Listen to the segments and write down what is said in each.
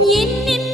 引领。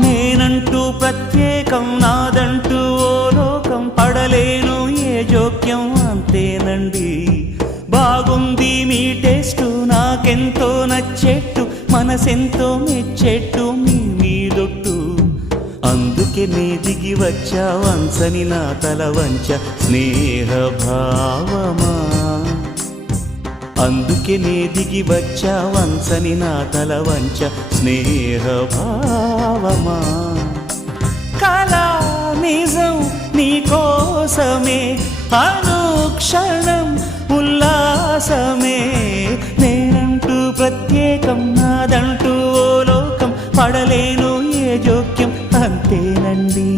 నేనంటూ ప్రత్యేకం నాదంటూ ఓ లోకం. పడలేను ఏ జోక్యం అంతేనండి. బాగుంది మీ టేస్ట్ నాకెంతో నచ్చేట్టు మనసెంతో మెచ్చేట్టు మీ మీదొట్టు అందుకే నే దిగి వచ్చా వంచని నా తల వంచ స్నేహ భావమా అందుకే నే దిగి వచ్చా వంచని నా తల వంచ స్నేహ భావమా కళా నిజం నీ కోసమే అనుక్షణం ఉల్లాసమే. నేనంటూ ప్రత్యేకం నాదంటూ ఓ లోకం పడలేను ఏ జోక్యం అంతేనండి.